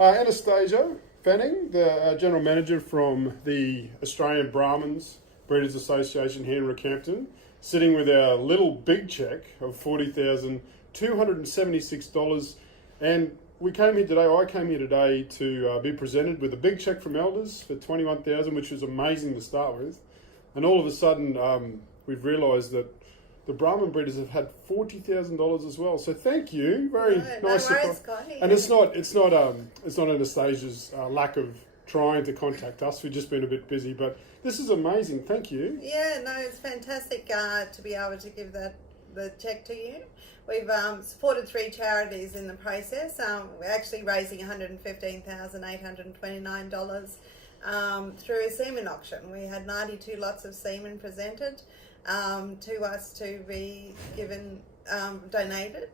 Anastasia Fanning, the General Manager from the Australian Brahmins Breeders Association here in Rockhampton, sitting with our little big check of $40,276. And we came here today, I came here today to be presented with a big check from Elders for $21,000, which was amazing to start with. And all of a sudden, we've realised that the Brahmin breeders have had $40,000 as well. So thank you, very nice. No worries, Scotty. And it's not Anastasia's lack of trying to contact us. We've just been a bit busy, but this is amazing. Thank you. Yeah, no, it's fantastic to be able to give the check to you. We've supported 3 charities in the process. We're actually raising $115,829 through a semen auction. We had 92 lots of semen presented to us to be given, donated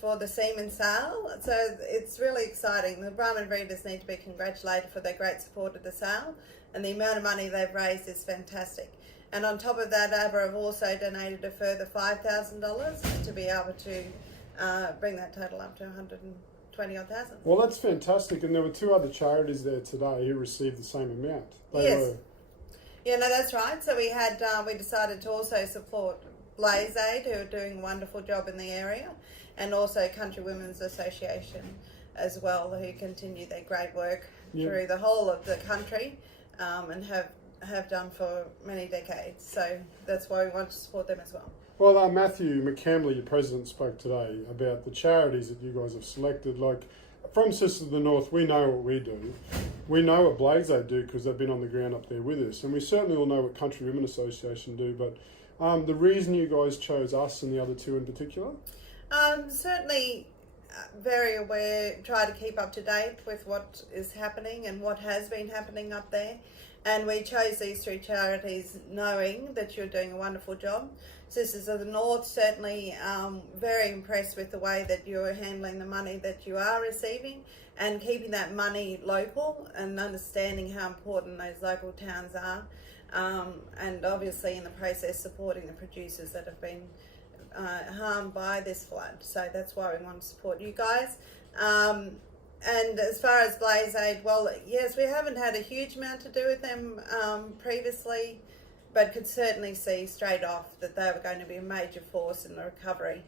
for the semen sale. So it's really exciting. The Brahmin breeders need to be congratulated for their great support of the sale, and the amount of money they've raised is fantastic. And on top of that, ABBA have also donated a further $5,000 to be able to bring that total up to $120,000. Well, that's fantastic. And there were 2 other charities there today who received the same amount. Yeah, no, that's right. So we decided to also support Blaze Aid, who are doing a wonderful job in the area, and also Country Women's Association as well, who continue their great work through the whole of the country and have done for many decades. So that's why we want to support them as well. Well, Matthew McCamley, your president, spoke today about the charities that you guys have selected. Like, from Sisters of the North, we know what we do. We know what Blaze Aid do because they've been on the ground up there with us. And we certainly all know what Country Women Association do. But the reason you guys chose us and the other 2 in particular? Certainly very aware, try to keep up to date with what is happening and what has been happening up there. And we chose these 3 charities knowing that you're doing a wonderful job. Sisters of the North, certainly very impressed with the way that you're handling the money that you are receiving and keeping that money local and understanding how important those local towns are. And obviously in the process supporting the producers that have been harmed by this flood. So that's why we want to support you guys. And as far as Blaze Aid, well, yes, we haven't had a huge amount to do with them previously, but could certainly see straight off that they were going to be a major force in the recovery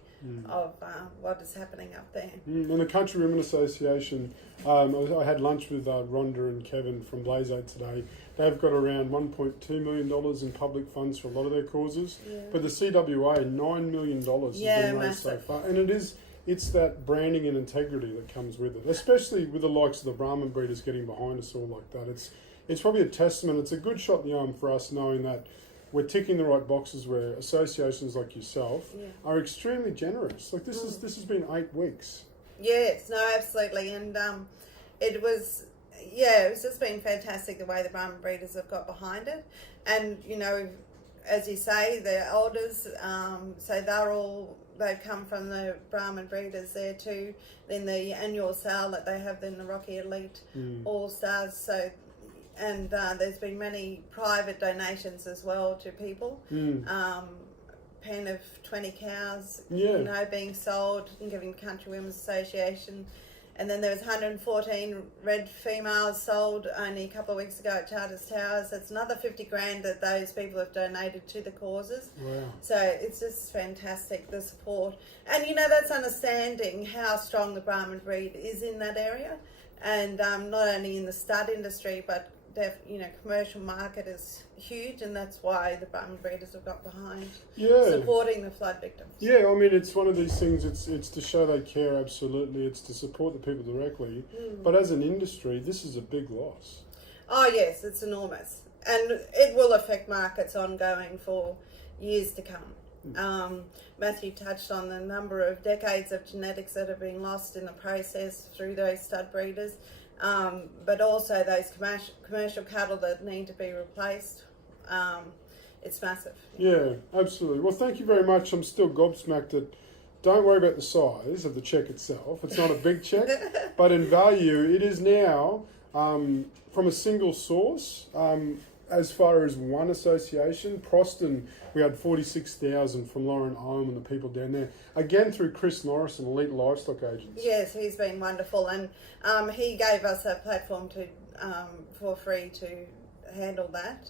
of what is happening up there. And the Country Women Association, I had lunch with Rhonda and Kevin from Blaze Aid today. They've got around $1.2 million in public funds for a lot of their causes. Yeah. But the CWA, $9 million has been raised so far. And it's that branding and integrity that comes with it, especially with the likes of the Brahmin breeders getting behind us all like that. It's probably a testament. It's a good shot in the arm for us knowing that we're ticking the right boxes where associations like yourself are extremely generous. Like this has been 8 weeks. Yes, no, absolutely. And it was just been fantastic the way the Brahmin breeders have got behind it. And, you know, as you say, the elders, so they've come from the Brahmin breeders there too, in the annual sale that they have in the Rocky Elite All-Stars. So, and there's been many private donations as well to people. Pen of 20 cows, being sold and giving Country Women's Association. And then there was 114 red females sold only a couple of weeks ago at Charters Towers. That's another $50,000 that those people have donated to the causes. Wow. So it's just fantastic, the support. And, you know, that's understanding how strong the Brahmin breed is in that area. And not only in the stud industry, but commercial market is huge, and that's why the Brahmin breeders have got behind supporting the flood victims. Yeah, I mean, it's one of these things, it's to show they care, absolutely. It's to support the people directly. But as an industry, this is a big loss. Oh, yes, it's enormous. And it will affect markets ongoing for years to come. Matthew touched on the number of decades of genetics that have been lost in the process through those stud breeders. But also those commercial cattle that need to be replaced. It's massive. Yeah, absolutely. Well, thank you very much. I'm still gobsmacked that don't worry about the size of the cheque itself. It's not a big cheque, but in value, it is now from a single source. as far as one association, Proston, we had 46,000 from Lauren Ohm and the people down there. Again, through Chris Norris and Elite Livestock Agents. Yes, he's been wonderful, and he gave us a platform to for free to handle that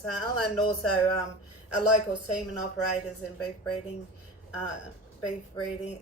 sale, and also our local semen operators in beef breeding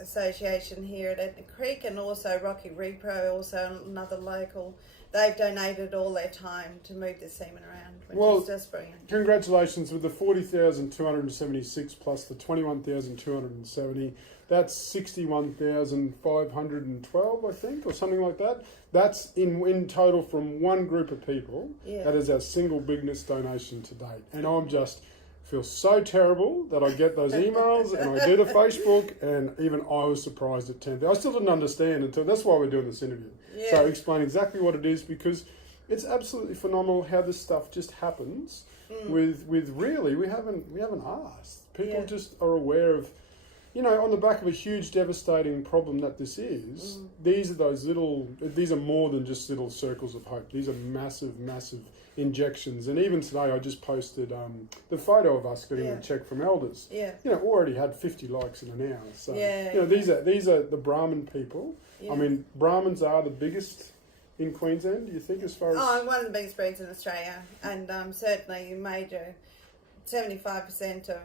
association here at Etna Creek, and also Rocky Repro, also another local. They've donated all their time to move the semen around, which is just brilliant. Congratulations with the 40,276 plus the 21,270. That's 61,512, I think, or something like that. That's in total from one group of people. Yeah. That is our single biggest donation to date. And I'm just feel so terrible that I get those emails and I do the Facebook, and even I was surprised at 10,000. I still didn't understand until, that's why we're doing this interview. Yeah. So explain exactly what it is, because it's absolutely phenomenal how this stuff just happens with really, we haven't asked. People just are aware of, you know, on the back of a huge devastating problem that this is, these are more than just little circles of hope. These are massive, massive injections. And even today I just posted the photo of us getting a check from Elders. Yeah. You know, already had 50 likes in an hour. So you know, these are the Brahmin people. Yeah. I mean, Brahmins are the biggest in Queensland, do you think, as far as... Oh, one of the biggest breeds in Australia, and certainly major 75% of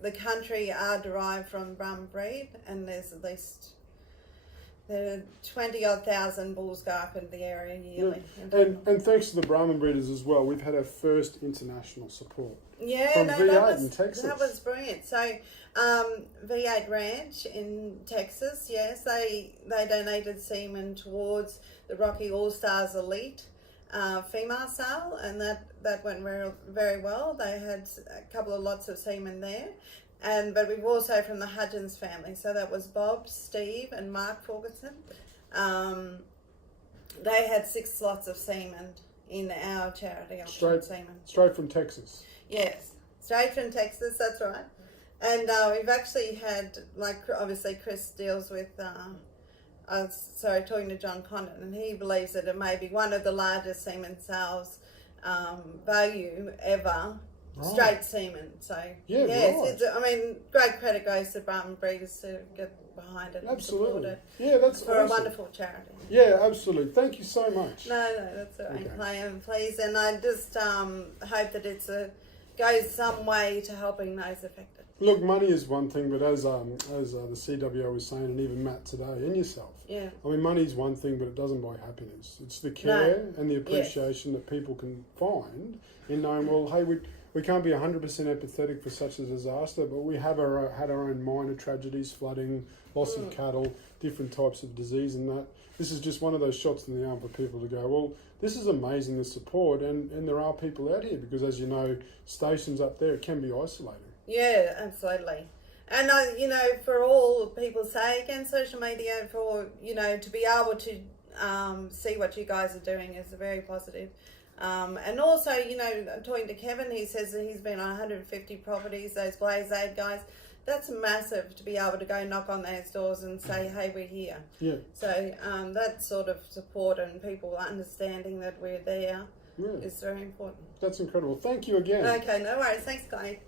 the country are derived from Brahmin breed, and there's at least 20-odd thousand bulls go up in the area yearly. Yeah. And thanks to the Brahmin breeders as well, we've had our first international support. Yeah, from V8 in Texas. That was brilliant. So V8 Ranch in Texas, yes, they donated semen towards the Rocky All Stars Elite female sale, and that went very, very well. They had a couple of lots of semen there. But we've also from the Hudgens family, so that was Bob, Steve and Mark Ferguson. They had 6 lots of semen in our charity auction semen. Straight from Texas. Yes, straight from Texas, that's right. And we've actually had, like, obviously Chris deals with, talking to John Condon, and he believes that it may be one of the largest semen sales value ever. Right. Straight semen, so yes, I mean, great credit goes to Brahmin breeders to get behind it. Absolutely, and support it. Yeah, that's for awesome. A wonderful charity. Yeah, absolutely. Thank you so much. No, that's all right. Okay. Please, and I just hope that goes some way to helping those affected. Look, money is one thing, but as the CWO was saying, and even Matt today, and yourself, I mean, money is one thing, but it doesn't buy happipiness. It's the care and the appreciation that people can find in knowing, well, hey, we can't be 100% empathetic for such a disaster, but we have had our own minor tragedies, flooding, loss of cattle, different types of disease, and that. This is just one of those shots in the arm for people to go, well, this is amazing, the support, and there are people out here, because as you know, stations up there, it can be isolating. Yeah, absolutely. And, for all people say, again, social media, for, to be able to see what you guys are doing is very positive. And also, talking to Kevin, he says that he's been on 150 properties, those Blaze Aid guys. That's massive to be able to go knock on those doors and say, hey, we're here. Yeah. So that sort of support and people understanding that we're there is very important. That's incredible. Thank you again. Okay, no worries. Thanks, Clay.